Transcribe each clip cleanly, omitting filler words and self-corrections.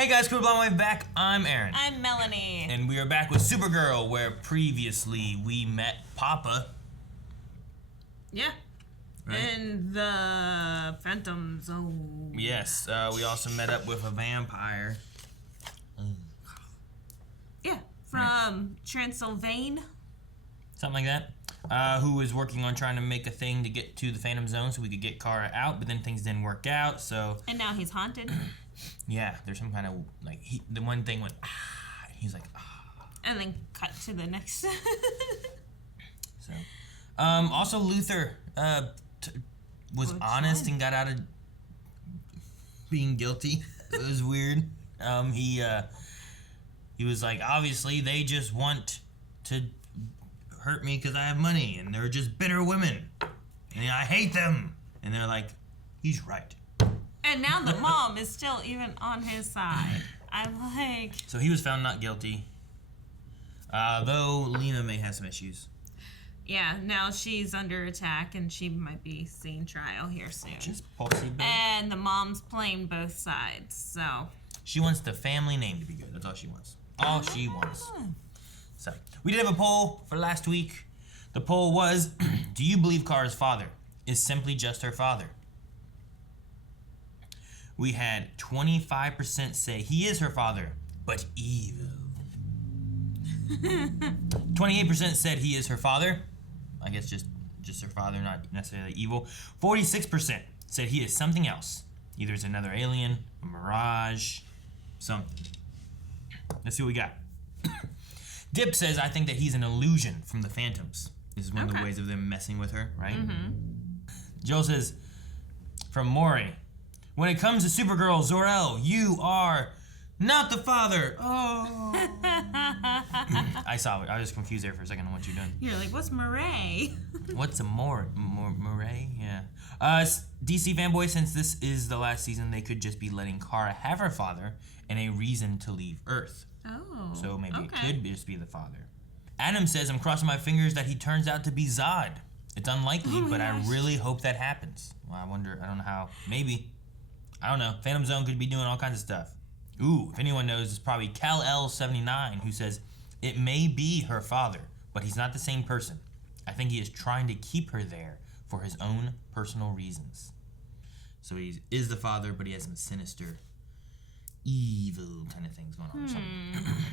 Hey guys, Cool Blonde Wave back. I'm Aaron. I'm Melanie. And we are back with Supergirl, where previously we met Papa. Yeah. Right? In the Phantom Zone. Yes, we also met up with a vampire. Yeah, from Transylvania. Something like that. Who was working on trying to make a thing to get to the Phantom Zone so we could get Kara out, but then things didn't work out, so... And now he's haunted. Yeah, there's some kind of, like, the one thing went, and he's like, And then cut to the next. So, also Luther, was honest and got out of being guilty. It was weird. He was like, obviously they just want to hurt me because I have money, and they're just bitter women, and I hate them. And they're like, he's right. And now the mom is still even on his side. I'm like... So he was found not guilty. Though Lena may have some issues. Yeah, now she's under attack and she might be seeing trial here soon. Just possible. And the mom's playing both sides, so... She wants the family name to be good. That's all she wants. All she wants. So, we did have a poll for last week. The poll was, do you believe Kara's father is simply just her father? We had 25% say he is her father, but evil. 28% said he is her father. I guess just her father, not necessarily evil. 46% said he is something else. Either it's another alien, a mirage, something. Let's see what we got. Dip says, I think that he's an illusion from the Phantoms. This is one of the ways of them messing with her, right? Mm-hmm. Joel says, from Maury, when it comes to Supergirl, Zor-El, you are not the father. Oh. I saw it. I was confused there for a second on what you're doing. You're like, what's Murray? What's a Murray? Yeah. DC fanboy, since this is the last season, they could just be letting Kara have her father and a reason to leave Earth. Oh. So maybe it could just be the father. Adam says, I'm crossing my fingers that he turns out to be Zod. It's unlikely, but I really hope that happens. Well, I wonder, I don't know how. Maybe. I don't know. Phantom Zone could be doing all kinds of stuff. Ooh, if anyone knows, it's probably Cal-L79 who says, it may be her father, but he's not the same person. I think he is trying to keep her there for his own personal reasons. So he is the father, but he has some sinister, evil kind of things going on or something.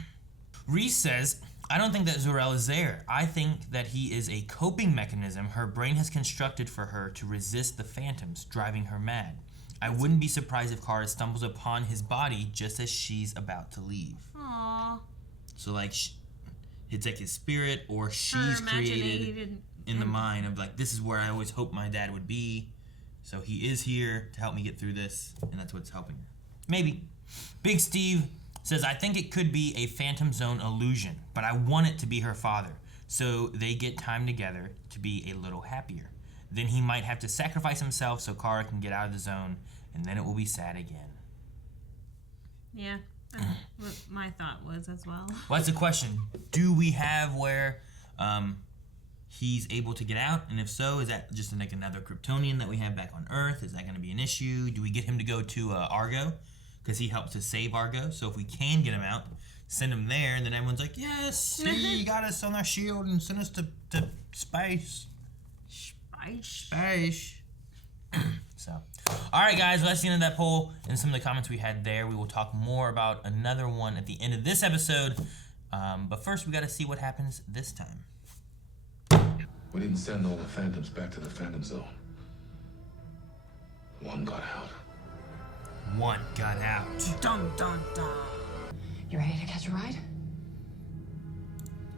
Reese says, I don't think that Zor-El is there. I think that he is a coping mechanism her brain has constructed for her to resist the Phantoms driving her mad. I wouldn't be surprised if Kara stumbles upon his body just as she's about to leave. Aww. So, like, it's like his spirit, or she's created in the mind of, like, this is where I always hoped my dad would be. So he is here to help me get through this, and that's what's helping her. Maybe. Big Steve says, I think it could be a Phantom Zone illusion, but I want it to be her father, so they get time together to be a little happier. Then he might have to sacrifice himself so Kara can get out of the zone, and then it will be sad again. Yeah, that's what my thought was as well. Well, that's the question. Do we have where he's able to get out? And if so, is that just like another Kryptonian that we have back on Earth? Is that going to be an issue? Do we get him to go to Argo? Because he helped to save Argo. So if we can get him out, send him there, and then everyone's like, yes, he got us on our shield and sent us to space. Space. So, all right, guys, well, that's the end of that poll and some of the comments we had there. We will talk more about another one at the end of this episode. But first, we got to see what happens this time. We didn't send all the Phantoms back to the Phantom Zone. One got out. One got out. Dun, dun, dun. You ready to catch a ride?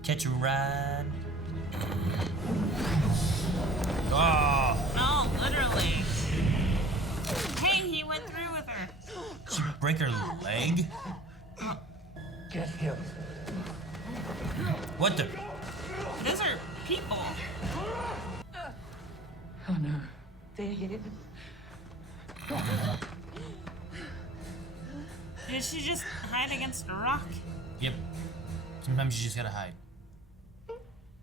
Catch a ride. Oh, literally. Hey, he went through with her. did she break her leg? Get him. What the? Those are people. Oh no. They're here. Did she just hide against a rock? Yep. Sometimes you just gotta hide.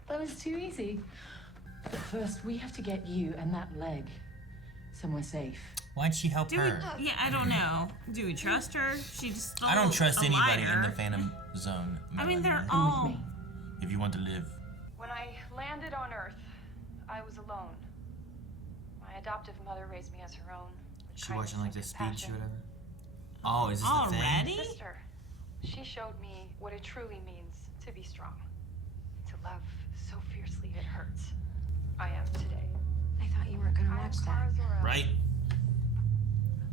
That was too easy. But first, we have to get you and that leg somewhere safe. Why'd she help Do we, her? yeah, I don't know. Do we trust her? She just I don't trust anybody in the liar. Phantom Zone. I mean, they're Melanie. all... me. If you want to live. When I landed on Earth, I was alone. My adoptive mother raised me as her own. with She kindness watching like and this speech compassion. or whatever? Oh, is this the thing? Already? Sister, she showed me what it truly means to be strong. To love so fiercely it hurts. I am today. I thought you weren't gonna I am watch that. Kara Zor-El. Right?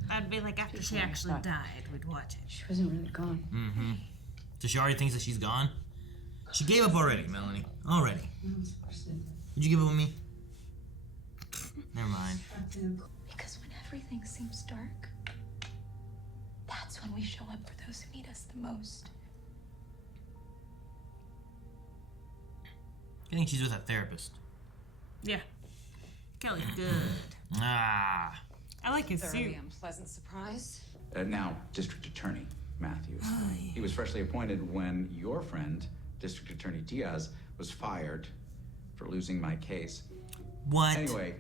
That'd be like after she actually died, we'd watch it. She wasn't really gone. Mm-hmm. So she already thinks that she's gone? She gave up already, Melanie. Already. Did you give up on me? Never mind. Because when everything seems dark, that's when we show up for those who need us the most. I think she's with a therapist. Yeah. Kelly's good. Ah. I like his Thoroughly suit. unpleasant surprise. Now, District Attorney Matthews. He was freshly appointed when your friend, District Attorney Diaz, was fired for losing my case. What? Anyway,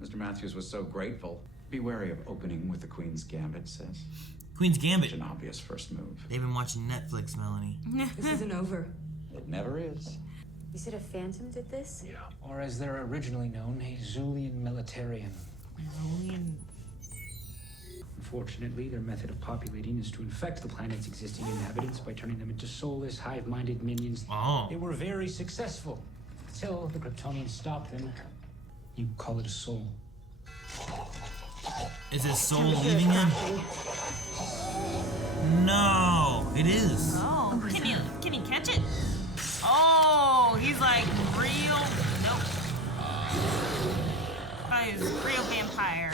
Mr. Matthews was so grateful. Be wary of opening with the Queen's Gambit, sis. Queen's Such Gambit. an obvious first move. They've been watching Netflix, Melanie. This isn't over. It never is. You said a phantom did this? Yeah. Or as they're originally known, a Zulian militarian. Unfortunately, their method of populating is to infect the planet's existing inhabitants by turning them into soulless, hive-minded minions. Oh. They were very successful until the Kryptonians stopped them. You call it a soul. Is his soul leaving him? No, it is. Oh, can you catch it? Oh, he's like real. Nope. Oh, he's a real vampire.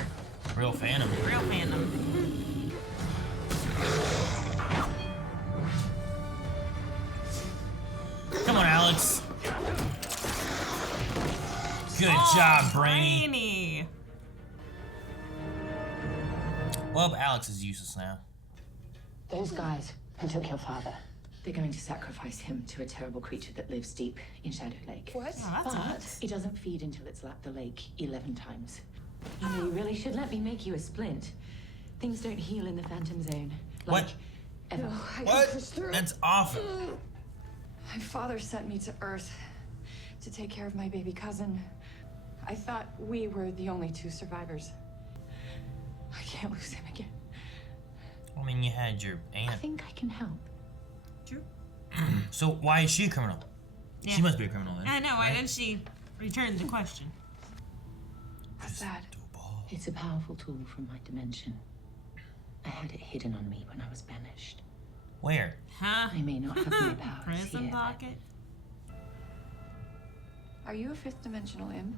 Real Phantom. Real phantom. Come on, Alex. Good job, Brainy. Well, Alex is useless now. Those guys who took your father, they're going to sacrifice him to a terrible creature that lives deep in Shadow Lake. What? Oh, that's But nuts. it doesn't feed until it's lapped the lake 11 times. You know, you really should let me make you a splint. Things don't heal in the Phantom Zone. Like, What? ever. What? That's awful. My father sent me to Earth to take care of my baby cousin. I thought we were the only two survivors. I can't lose him again. I mean, you had your I aunt. think I can help. True. So why is she a criminal? Yeah. She must be a criminal then. I know. Why right? didn't she return the question? What's that? It's a powerful tool from my dimension. I had it hidden on me when I was banished. Where? Huh? I may not have my powers Prison here. pocket. Are you a fifth dimensional imp?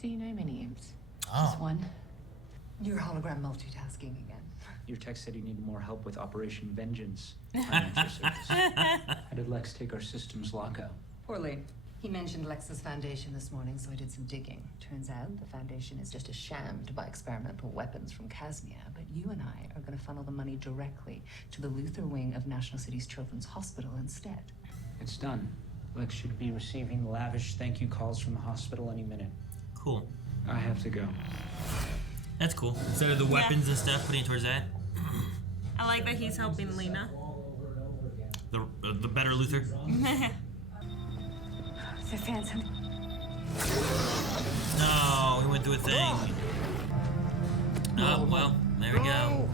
Do you know many imps? Oh. Just one. You're hologram multitasking again. Your text said you needed more help with Operation Vengeance. Financial service. How did Lex take our systems lockout? Poorly. He mentioned Lex's foundation this morning, so I did some digging. Turns out the foundation is just a sham to buy experimental weapons from Casmia, but you and I are going to funnel the money directly to the Luther wing of National City's Children's Hospital instead. It's done. Lex should be receiving lavish thank you calls from the hospital any minute. Cool. I have to go. That's cool. Instead of the weapons and stuff, putting it towards that. I like that he's helping Lena. The better Luther. The Phantom. No, he went through a thing. Oh, well, there we go.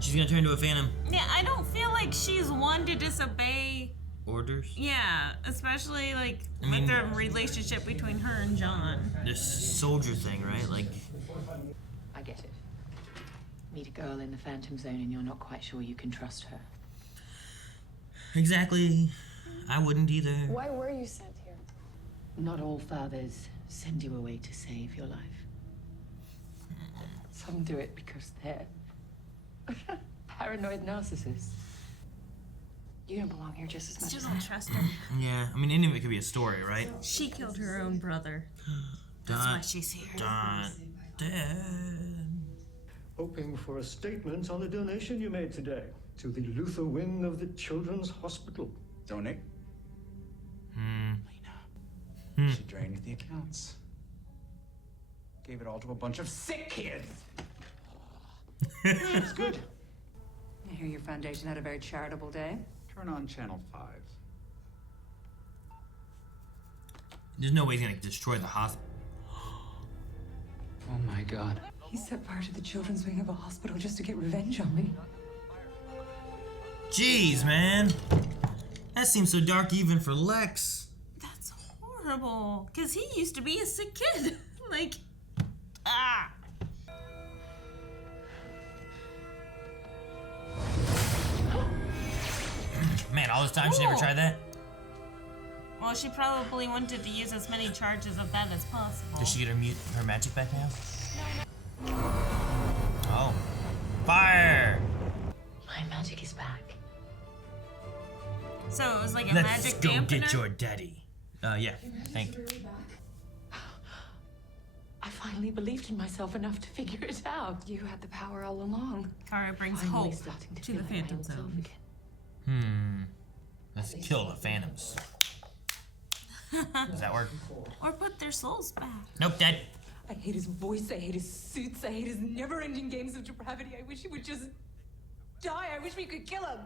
She's gonna turn into a Phantom. Yeah, I don't feel like she's one to disobey. Orders? Yeah, especially like I mean- with the relationship between her and John. This soldier thing, right? Like, I get it. Meet a girl in the Phantom Zone and you're not quite sure you can trust her. exactly. I wouldn't either. Why were you sent here? Not all fathers send you away to save your life. Some do it because they're paranoid narcissists. You don't belong here just as much She as doesn't I. trust her. Yeah, I mean, any of it could be a story, right? She killed her own brother. That's why she's here. Dead. Hoping for a statement on the donation you made today to the Luther wing of the Children's Hospital. Donate? Hmm. Lena. She drained the accounts. Gave it all to a bunch of sick kids. It's good. I hear your foundation had a very charitable day. Turn on channel 5. There's no way he's gonna destroy the hospital. Oh my god. He set fire to the children's wing of a hospital just to get revenge on me. Jeez, man. That seems so dark even for Lex. That's horrible. Because he used to be a sick kid. Like, ah. Man, all this time she never tried that? Well, she probably wanted to use as many charges of that as possible. Did she get her magic back now? Oh. Fire! My magic is back. So it was like a Let's magic go dampener? get your daddy. Yeah. Thank you. I finally believed in myself enough to figure it out. You had the power all along. Kara brings Finally hope starting to feel the like my Phantom old self Zone. again. Let's kill the Phantoms. Does that work? Or put their souls back. Nope, dead. I hate his voice, I hate his suits, I hate his never-ending games of depravity. I wish he would just die. I wish we could kill him.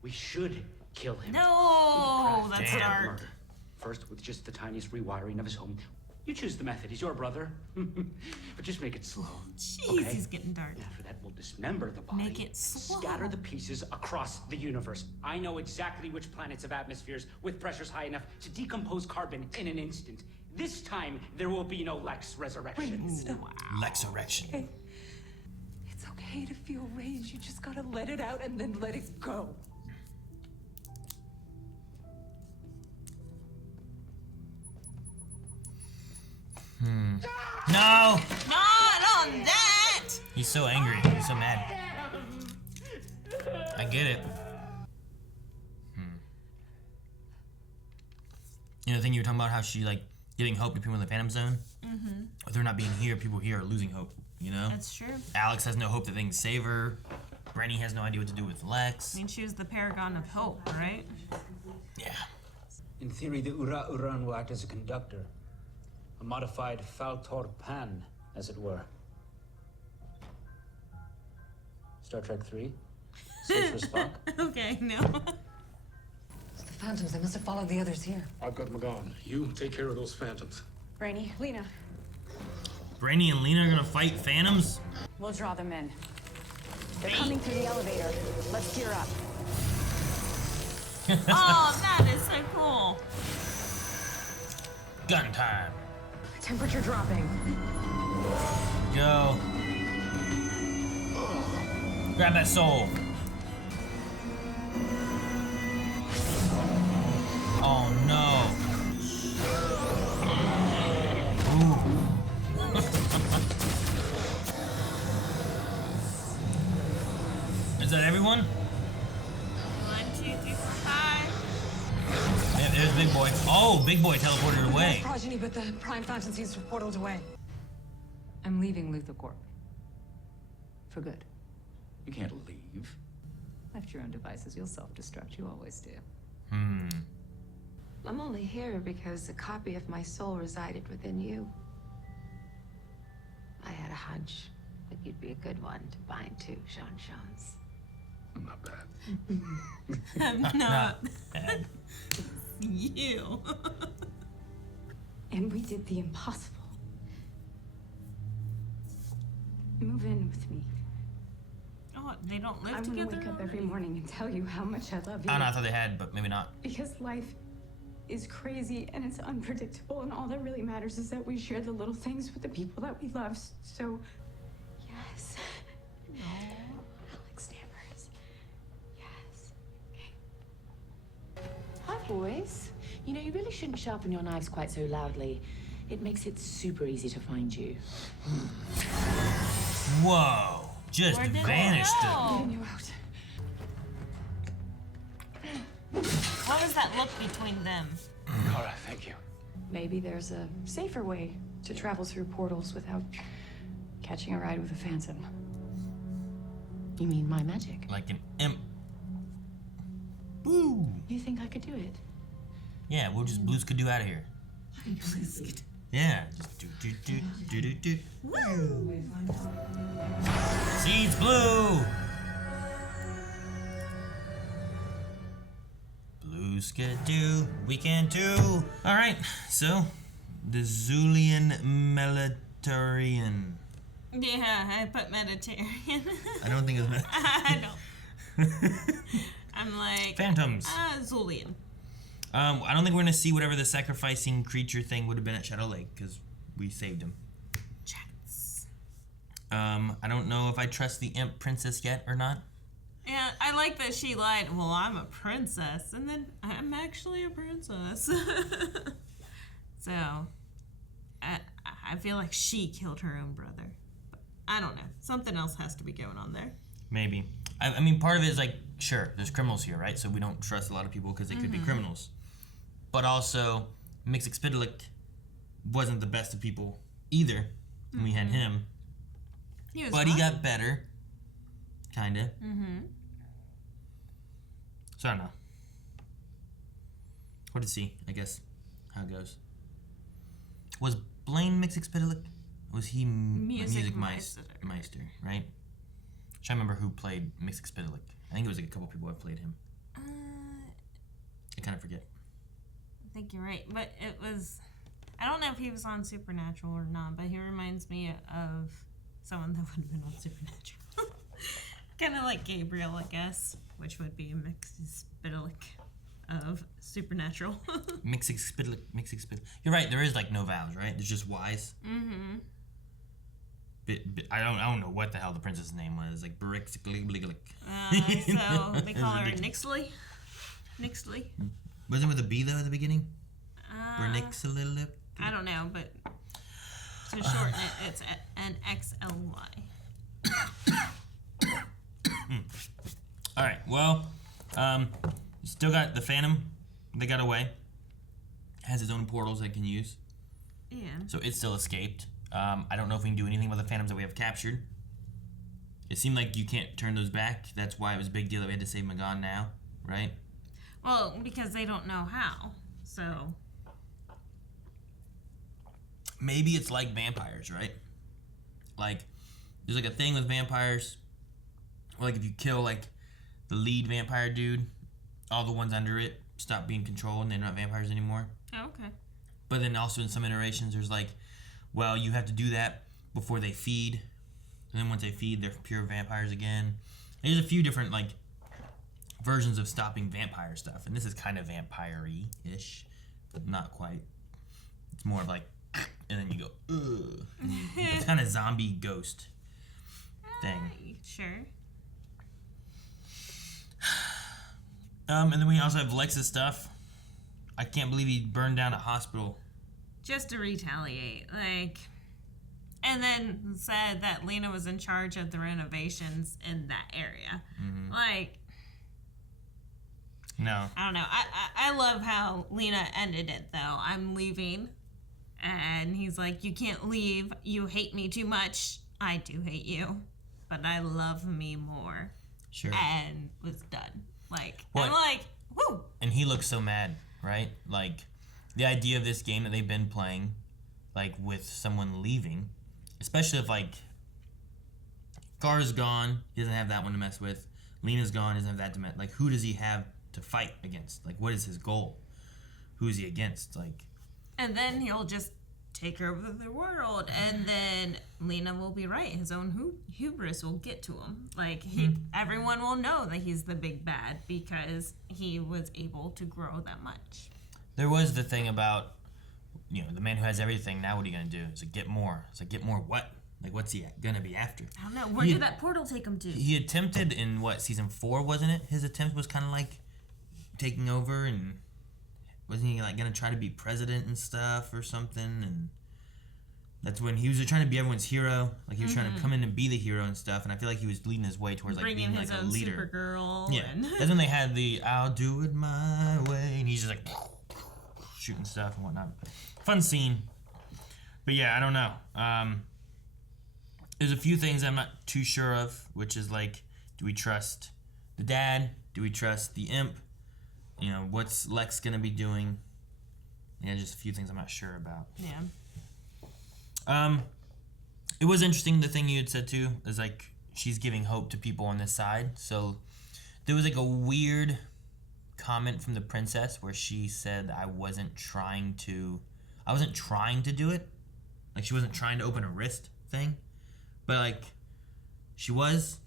We should kill him. No, that's Damn. dark. Murder. First, with just the tiniest rewiring of his home. You choose the method. He's your brother. But just make it slow. Jeez, okay? he's getting dark. After that, we'll dismember the body. Make it slow. Scatter the pieces across the universe. I know exactly which planets have atmospheres with pressures high enough to decompose carbon in an instant. This time, there will be no Lex resurrection. Lex erection. Okay. It's okay to feel rage. You just gotta let it out and then let it go. No! Not on that! He's so angry. He's so mad. I get it. You know the thing you were talking about, how she like giving hope to people in the Phantom Zone? Mm-hmm. With her not being here, people here are losing hope, you know? That's true. Alex has no hope that things save her. Brenny has no idea what to do with Lex. I mean, she was the paragon of hope, right? Yeah. In theory, the Ura-Uran will act as a conductor. A modified Faltor Pan, as it were. Star Trek 3? Search for Spock? Okay, no. The Phantoms, they must have followed the others here. I've got Magan. You take care of those phantoms. Brainy, Lena, Brenny and Lena are gonna fight Phantoms? we'll draw them in. They're coming through the elevator. Let's gear up. Oh, that is so cool. Gun time. Temperature dropping. Go. Grab that soul. Oh no. Ooh. Is that everyone? 1, 2, 3, 4, 5. Yeah, there's Big Boy. Oh, Big Boy teleported away. Progeny, but the Prime Phantom seems to have portaled away. I'm leaving LuthorCorp. For good. You can't leave. Left your own devices. You'll self-destruct. You always do. I'm only here because a copy of my soul resided within you. I had a hunch that you'd be a good one to bind to, Sean Shans. I'm not bad. I'm not bad. You. And we did the impossible. Move in with me. Oh, they don't live I want to together? wake up every morning and tell you how much I love you. I don't know, I thought they had, but maybe not. Because life is crazy and it's unpredictable, and all that really matters is that we share the little things with the people that we love. So, yes. No. Alex Danvers. Yes. Hi, boys. You know, you really shouldn't sharpen your knives quite so loudly. It makes it super easy to find you. Whoa. Just Where did it vanished. go? Getting you out. What was that look between them? Kara, thank you. Maybe there's a safer way to travel through portals without catching a ride with a phantom. You mean my magic? Like an imp. Woo. You think I could do it? Yeah, we'll just Blues could do out of here. Yeah. Just do. Woo! Seeds blue. Blue skidoo, we can do. All right, so the Zulian Militarian. Yeah, I put Mediterranean. I don't think it was. I don't. I'm like Phantoms. Zulian. I don't think we're gonna see whatever the sacrificing creature thing would have been at Shadow Lake because we saved him. Chats. I don't know if I trust the imp princess yet or not. Yeah, I like that she lied. Well, I'm a princess, and then I'm actually a princess. So, I feel like she killed her own brother. But I don't know. Something else has to be going on there. Maybe. I mean, part of it is like, sure, there's criminals here, right? So we don't trust a lot of people because they could be criminals. But also, Mxyzptlk wasn't the best of people either. And we had him. He got better. Kinda. So I don't know. What did he? I guess how it goes. Was Blaine Mxyzptlk? Was he Music Meister, right? I'm trying to remember who played Mxyzptlk. I think it was like a couple people that played him. I kind of forget. I think you're right, but it was. I don't know if he was on Supernatural or not, but he reminds me of someone that would have been on Supernatural. Kind of like Gabriel, I guess, which would be Mxyzptlk of Supernatural. Mxyzptlk. You're right. There is like no vowels, right? There's just Y's. I don't know what the hell the princess's name was. Like Brixgligliglick. So they call her Nixley. Nixley. Wasn't it with a B though at the beginning? Brixgliglick. I don't know, but to shorten it, it's an XLY. All right. Well, still got the Phantom. They got away. Has its own portals they can use. Yeah. So it still escaped. I don't know if we can do anything with the Phantoms that we have captured. It seemed like you can't turn those back. That's why it was a big deal that we had to save Magan now, right? Well, because they don't know how. So maybe it's like vampires, right? Like there's like a thing with vampires. Or like if you kill like the lead vampire dude, all the ones under it stop being controlled and they're not vampires anymore. Oh, okay. But then also in some iterations there's like, well, you have to do that before they feed. And then once they feed, they're pure vampires again. There's a few different like versions of stopping vampire stuff. And this is kind of vampire-y-ish, but not quite. It's more of like, and then you go, ugh. It's kind of zombie ghost thing. Sure. And then we also have Lex's stuff. I can't believe he burned down a hospital. Just to retaliate, like, and then said that Lena was in charge of the renovations in that area. Like, no. I don't know. I love how Lena ended it, though. I'm leaving. And he's like, you can't leave. You hate me too much. I do hate you. But I love me more. Sure. And was done. Like, well, I'm like, woo. And he looks so mad, right? Like, the idea of this game that they've been playing, like, with someone leaving, especially if, like, Gar's gone, he doesn't have that one to mess with. Lena's gone, he doesn't have that to mess. Like, who does he have to fight against? Like, what is his goal? Who is he against? Like, and then he'll just take over the world, and then Lena will be right. His own hubris will get to him. Like, everyone will know that he's the big bad because he was able to grow that much. There was the thing about, you know, the man who has everything, now what are you going to do? It's like, get more. It's like, get more what? Like, what's he going to be after? I don't know. Where did that portal take him to? He attempted in, what, season 4, wasn't it? His attempt was kind of like taking over, and wasn't he, like, going to try to be president and stuff or something? And that's when he was trying to be everyone's hero. Like, he was trying to come in and be the hero and stuff, and I feel like he was leading his way towards, like, being, like, a leader. Supergirl. Yeah. That's when they had the, I'll do it my way, and he's just, like, shooting stuff and whatnot. Fun scene. But, yeah, I don't know. There's a few things I'm not too sure of, which is, like, do we trust the dad? Do we trust the imp? You know, what's Lex going to be doing? Yeah, just a few things I'm not sure about. Yeah. It was interesting, the thing you had said too, is like she's giving hope to people on this side. So there was like a weird comment from the princess where she said I wasn't trying to do it. Like she wasn't trying to open a wrist thing. But like she was.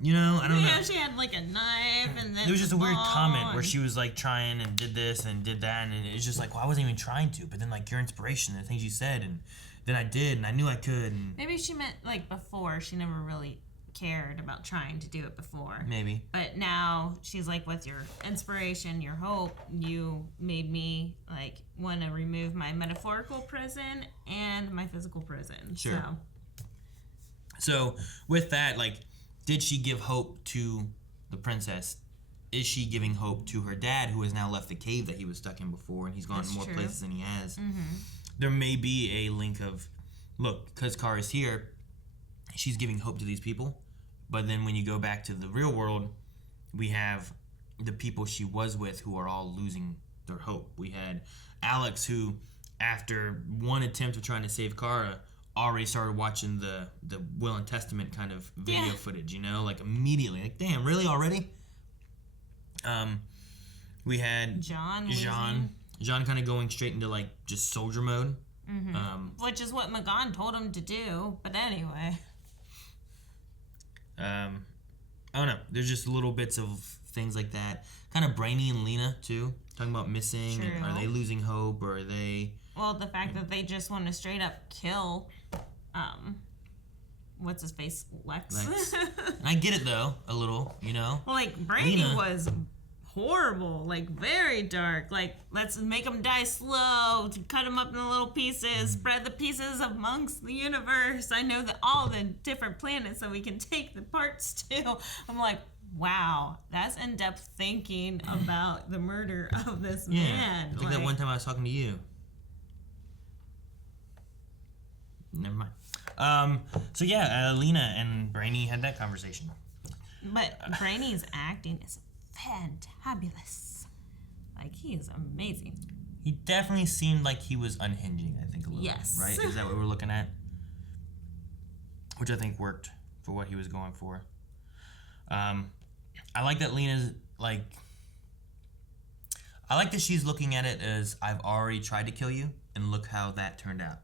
You know, I don't know. Yeah, she had like a knife and then there was just a weird comment where she was like trying and did this and did that, and it's just like, well, I wasn't even trying to, but then like your inspiration, the things you said, and then I did, and I knew I could. And maybe she meant like before, she never really cared about trying to do it before. Maybe. But now she's like, with your inspiration, your hope, you made me like want to remove my metaphorical prison and my physical prison. Sure. So with that, like, did she give hope to the princess? Is she giving hope to her dad, who has now left the cave that he was stuck in before, and he's gone to more places than he has? Mm-hmm. There may be a link of, look, because Kara's here, she's giving hope to these people. But then when you go back to the real world, we have the people she was with who are all losing their hope. We had Alex, who, after one attempt of trying to save Kara, already started watching the Will and Testament kind of video footage, you know, like immediately, like, damn, really already? We had Jean kind of going straight into like just soldier mode, which is what Magan told him to do. But anyway, I don't know. There's just little bits of things like that. Kind of Brainy and Lena too, talking about missing. And are they losing hope, or are they? Well, the fact that they just want to straight up kill, what's his face, Lex. And I get it though, a little, you know. Like Brainy was horrible, like very dark. Like, let's make them die slow, to cut them up into little pieces, spread the pieces amongst the universe. I know that all the different planets, so we can take the parts too. I'm like, wow, that's in-depth thinking about the murder of this man. Like that one time I was talking to you. Never mind. So yeah, Lena and Brainy had that conversation. But Brainy's acting is fantabulous. Like, he is amazing. He definitely seemed like he was unhinging, I think, a little. Yes. Right? Is that what we're looking at? Which I think worked for what he was going for. I like that Lena's, like... I like that she's looking at it as, I've already tried to kill you, and look how that turned out.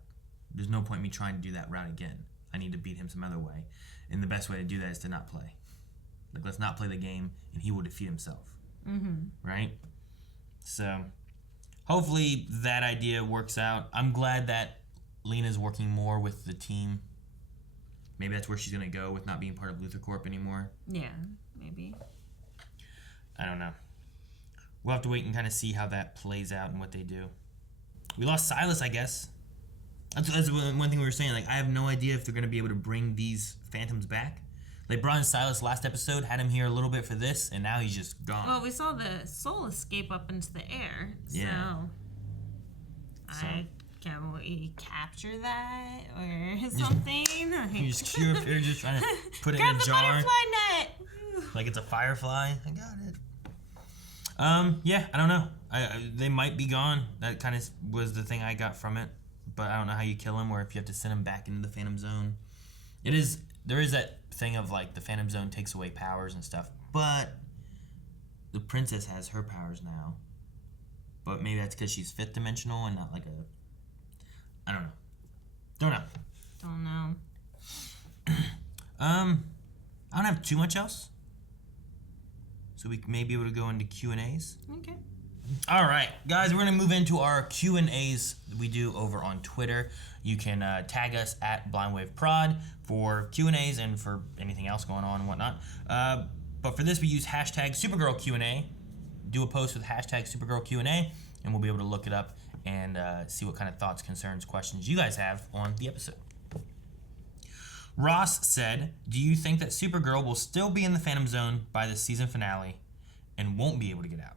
There's no point in me trying to do that route again. I need to beat him some other way. And the best way to do that is to not play. Like, let's not play the game, and he will defeat himself. Right? So, hopefully that idea works out. I'm glad that Lena's working more with the team. Maybe that's where she's going to go with not being part of Luthor Corp anymore. Yeah, maybe. I don't know. We'll have to wait and kind of see how that plays out and what they do. We lost Silas, I guess. That's one thing we were saying. Like, I have no idea if they're going to be able to bring these Phantoms back. They brought in Silas last episode, had him here a little bit for this, and now he's just gone. Well, we saw the soul escape up into the air, so can we capture that or something? You're just trying to put it in a jar. Grab the butterfly net! Like it's a firefly. I got it. Yeah, I don't know. They might be gone. That kind of was the thing I got from it. But I don't know how you kill him, or if you have to send him back into the Phantom Zone. There is that thing of like the Phantom Zone takes away powers and stuff, but the princess has her powers now. But maybe that's because she's fifth dimensional and not like I don't know. Don't know. I don't have too much else, so we may be able to go into Q&As. Okay. All right, guys, we're going to move into our Q&As we do over on Twitter. You can tag us at BlindWaveProd for Q&As and for anything else going on and whatnot. But for this, we use hashtag Supergirl Q&A. Do a post with hashtag Supergirl Q&A, and we'll be able to look it up and see what kind of thoughts, concerns, questions you guys have on the episode. Ross said, do you think that Supergirl will still be in the Phantom Zone by the season finale and won't be able to get out?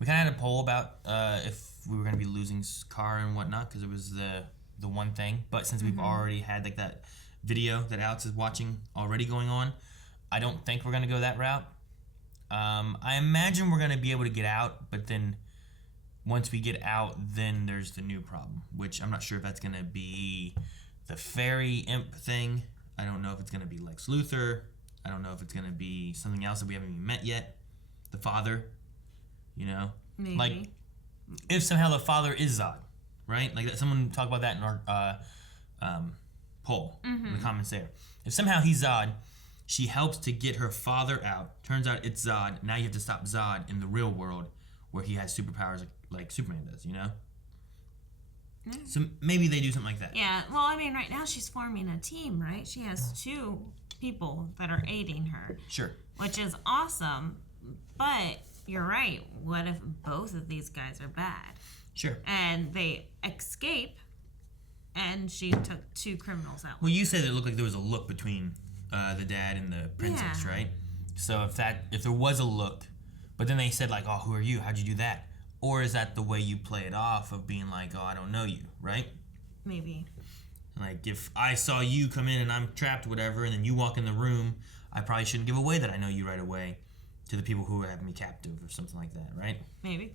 We kind of had a poll about if we were going to be losing Kara and whatnot, because it was the one thing. But since we've already had like that video that Alex is watching already going on, I don't think we're going to go that route. I imagine we're going to be able to get out, but then once we get out, then there's the new problem, which I'm not sure if that's going to be the fairy imp thing. I don't know if it's going to be Lex Luthor. I don't know if it's going to be something else that we haven't even met yet. The father, you know? Maybe. Like, if somehow the father is Zod, right? Like, someone talked about that in our poll in the comments there. If somehow he's Zod, she helps to get her father out. Turns out it's Zod. Now you have to stop Zod in the real world where he has superpowers like Superman does, you know? So maybe they do something like that. Yeah, well, I mean, right now she's forming a team, right? She has 2 people that are aiding her. Sure. Which is awesome, but you're right. What if both of these guys are bad? Sure. And they escape, and she took 2 criminals out. Well, you said it looked like there was a look between the dad and the princess, Yeah. right? So if there was a look, but then they said like, oh, who are you? How'd you do that? Or is that the way you play it off of being like, oh, I don't know you, right? Maybe. Like, if I saw you come in and I'm trapped, whatever, and then you walk in the room, I probably shouldn't give away that I know you right away to the people who have me captive or something like that, right? Maybe.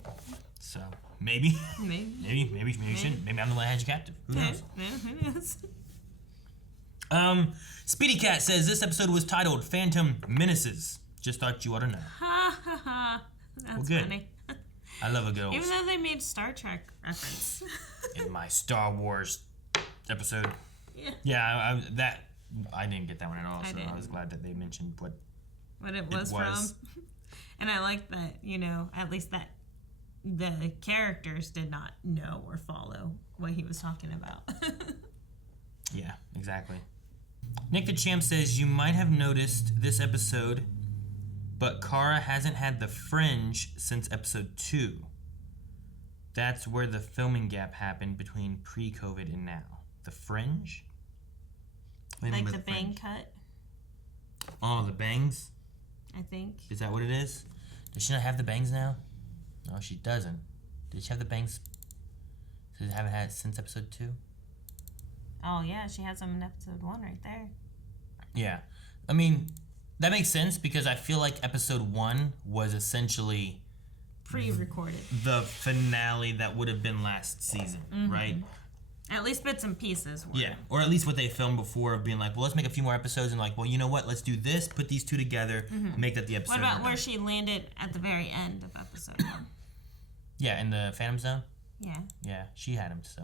So, maybe. Maybe. Maybe you shouldn't. Maybe I'm the one that had you captive. Who knows? Who knows? Speedy Cat says this episode was titled Phantom Menaces. Just thought you ought to know. Ha ha ha. That's good. funny. I love a girl. Even though they made Star Trek reference. In my Star Wars episode. Yeah. Yeah, I didn't get that one at all, so didn't. I was glad that they mentioned what it was from. And I like that, you know, at least that the characters did not know or follow what he was talking about. Yeah, exactly. Nick the Champ says, you might have noticed this episode, but Kara hasn't had the fringe since episode 2. That's where the filming gap happened between pre-COVID and now. The fringe? What do you mean Like by the bang fringe? cut, Oh, the bangs? I think. Is that what it is? Does she not have the bangs now? No, she doesn't. Did she have the bangs? Does it haven't had it since episode 2? Oh, yeah, she has them in episode 1 right there. Yeah. I mean, that makes sense because I feel like episode 1 was essentially Pre-recorded. the finale that would have been last season, right? At least bits and pieces were. Yeah. Or at least what they filmed before of being like, well, let's make a few more episodes and like, well, you know what? Let's do this, put these 2 together, make that the episode. What about we're where done. she landed at the very end of episode 1? Yeah, in the Phantom Zone? Yeah, Yeah, she had him, so.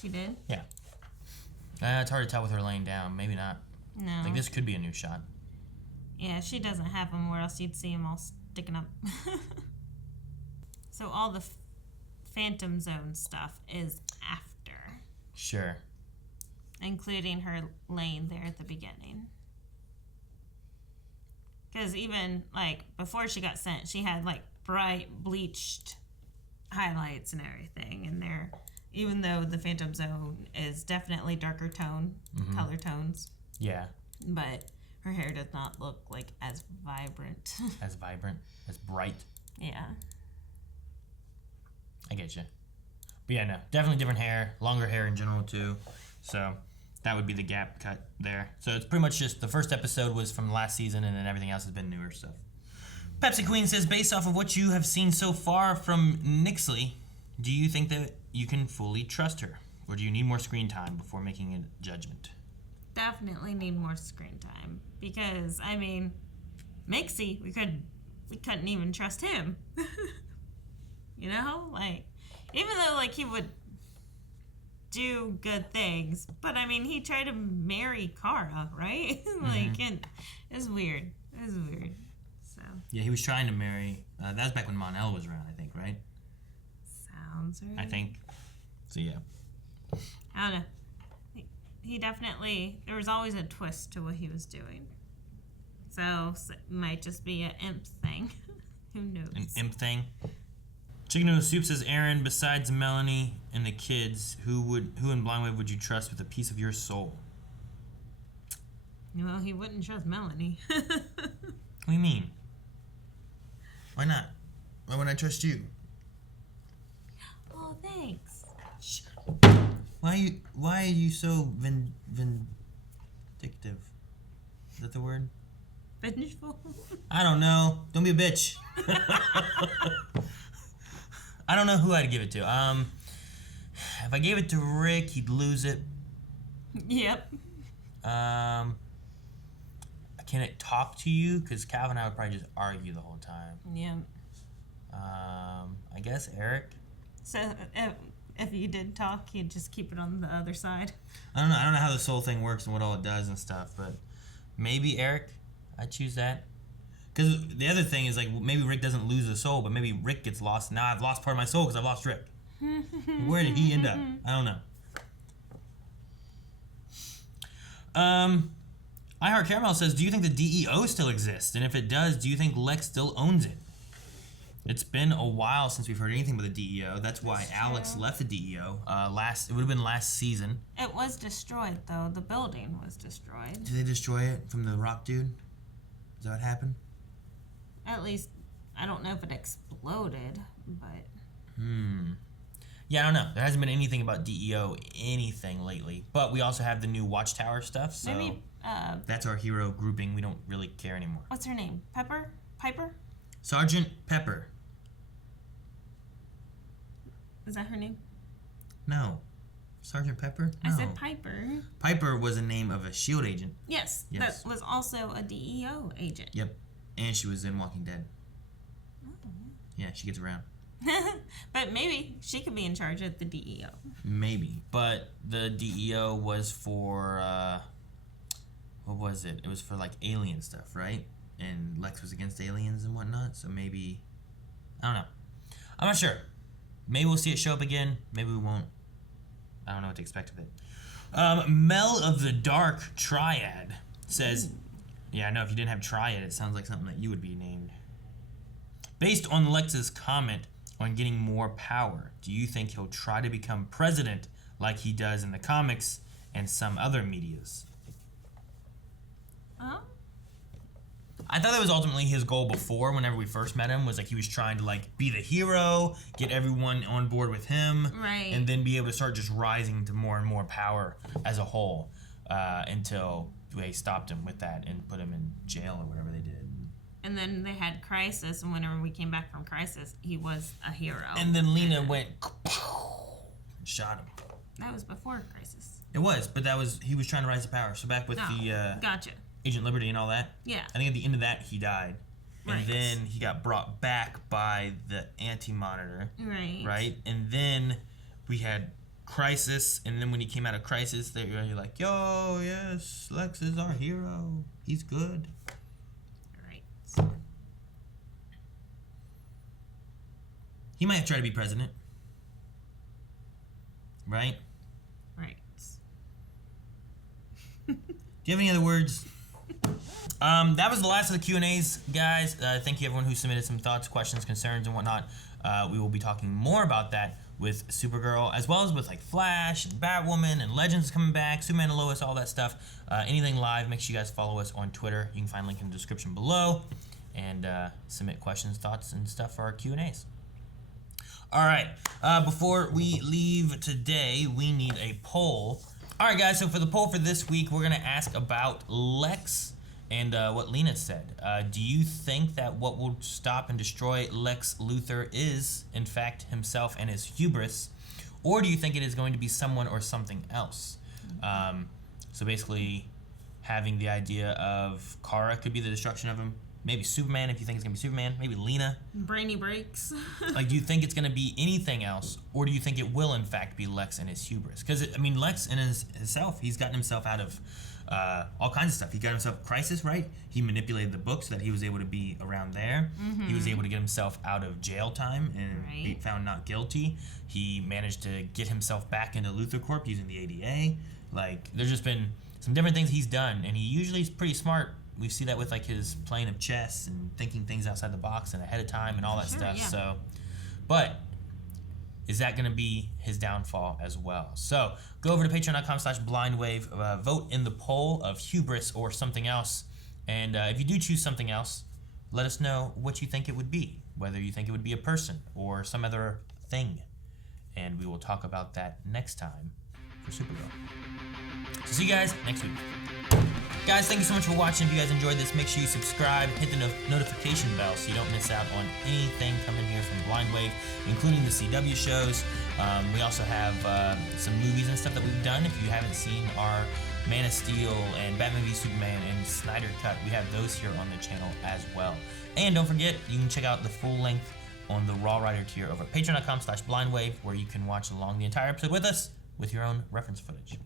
she did? Yeah. It's hard to tell with her laying down. Maybe not. No. Like, this could be a new shot. Yeah, she doesn't have them, or else you'd see them all sticking up. So all the Phantom Zone stuff is after, Sure. including her laying there at the beginning. Because even, like, before she got sent, she had, like, bright, bleached highlights and everything in there. Even though the Phantom Zone is definitely darker tone, color tones. Yeah. But her hair does not look, like, as vibrant. As vibrant, as bright. Yeah. I get you. But yeah, no, definitely different hair, longer hair in general too. So that would be the gap cut there. So it's pretty much just the first episode was from last season, and then everything else has been newer stuff. Pepsi Queen says, based off of what you have seen so far from Nixley, do you think that you can fully trust her, or do you need more screen time before making a judgment? Definitely need more screen time because I mean, Mixie, we couldn't even trust him. You know, like even though like he would do good things, but I mean he tried to marry Kara, right? Like and it's weird. It's weird. So Yeah, he was trying to marry. That was back when Mon-El was around, I think, right? sounds right. I think. So yeah. I don't know. He definitely, there was always a twist to what he was doing. So it might just be an imp thing. Who knows? An imp thing. Chicken Noodle Soup says, Aaron, besides Melanie and the kids, who in Blind Wave would you trust with a piece of your soul? Well, he wouldn't trust Melanie. What do you mean? Why not? Why would I trust you? Oh, thanks. Why are you so vindictive? Is that the word? Vengeful? I don't know. Don't be a bitch. I don't know who I'd give it to. If I gave it to Rick, he'd lose it. Yep. Can it talk to you? Because Calvin and I would probably just argue the whole time. Yeah. I guess Eric. So if you did talk, you'd just keep it on the other side. I don't know how the soul thing works and what all it does and stuff, but maybe Eric. I'd choose that. Because the other thing is, like, maybe Rick doesn't lose his soul, but maybe Rick gets lost. Now I've lost part of my soul because I've lost Rick. Where did he end up? I don't know. I Heart Caramel says, do you think the DEO still exists? And if it does, do you think Lex still owns it? It's been a while since we've heard anything about the DEO. That's why Alex left the DEO. It would have been last season. It was destroyed, though. The building was destroyed. Did they destroy it from the rock dude? Is that what happened? At least, I don't know if it exploded, but... Yeah, I don't know. There hasn't been anything about DEO anything lately. But we also have the new Watchtower stuff, so... Maybe, that's our hero grouping. We don't really care anymore. What's her name? Piper? Sergeant Pepper. Is that her name? No. Sergeant Pepper? No. I said Piper. Piper was the name of a SHIELD agent. Yes, that was also a DEO agent. Yep. And she was in Walking Dead. Oh. Yeah, she gets around. But maybe she could be in charge of the DEO. Maybe. But the DEO was for, what was it? It was for, like, alien stuff, right? And Lex was against aliens and whatnot, so maybe... I don't know. I'm not sure. Maybe we'll see it show up again. Maybe we won't. I don't know what to expect of it. Mel of the Dark Triad says... Yeah, I know if you didn't have Triad, it sounds like something that you would be named. Based on Lex's comment on getting more power, do you think he'll try to become president like he does in the comics and some other medias? I thought that was ultimately his goal before, whenever we first met him, was like he was trying to like be the hero, get everyone on board with him, right, and then be able to start just rising to more and more power as a whole, until they stopped him with that and put him in jail or whatever they did. And then they had Crisis, and whenever we came back from Crisis, he was a hero. And then Lena went and shot him. That was before Crisis. It was, but he was trying to rise to power. So back with the gotcha. Agent Liberty and all that. Yeah. I think at the end of that he died. Right. And then he got brought back by the Anti-Monitor. Right. Right? And then we had Crisis, and then when he came out of Crisis, you're like, yo, yes, Lex is our hero. He's good. Right. He might try to be president. Right? Right. Do you have any other words? That was the last of the Q&As, guys. Thank you everyone who submitted some thoughts, questions, concerns, and whatnot. We will be talking more about that with Supergirl, as well as with like Flash and Batwoman and Legends coming back, Superman and Lois, all that stuff. Anything live, make sure you guys follow us on Twitter. You can find a link in the description below, and submit questions, thoughts, and stuff for our Q&As. All right, before we leave today, we need a poll. All right, guys, so for the poll for this week, we're going to ask about Lex and what Lena said. Do you think that what will stop and destroy Lex Luthor is, in fact, himself and his hubris? Or do you think it is going to be someone or something else? So basically, having the idea of Kara could be the destruction of him. Maybe Superman, if you think it's going to be Superman. Maybe Lena. Brainy breaks. Like, do you think it's going to be anything else? Or do you think it will, in fact, be Lex and his hubris? Because, I mean, Lex in himself, he's gotten himself out of all kinds of stuff. He got himself Crisis, right? He manipulated the book so that he was able to be around there. Mm-hmm. He was able to get himself out of jail time and be found not guilty. He managed to get himself back into Luthor Corp using the ADA. Like, there's just been some different things he's done, and he usually is pretty smart. We see that with like his playing of chess and thinking things outside the box and ahead of time and all that stuff. Yeah. So, but is that going to be his downfall as well? So go over to patreon.com/blindwave, vote in the poll of hubris or something else. And if you do choose something else, let us know what you think it would be, whether you think it would be a person or some other thing. And we will talk about that next time for Supergirl. So see you guys next week. Guys, thank you so much for watching. If you guys enjoyed this, make sure you subscribe, hit the notification bell so you don't miss out on anything coming here from Blind Wave, including the CW shows. We also have some movies and stuff that we've done. If you haven't seen our Man of Steel and Batman v Superman and Snyder Cut, we have those here on the channel as well. And don't forget, you can check out the full length on the Raw Rider tier over at patreon.com/blindwave, where you can watch along the entire episode with us with your own reference footage.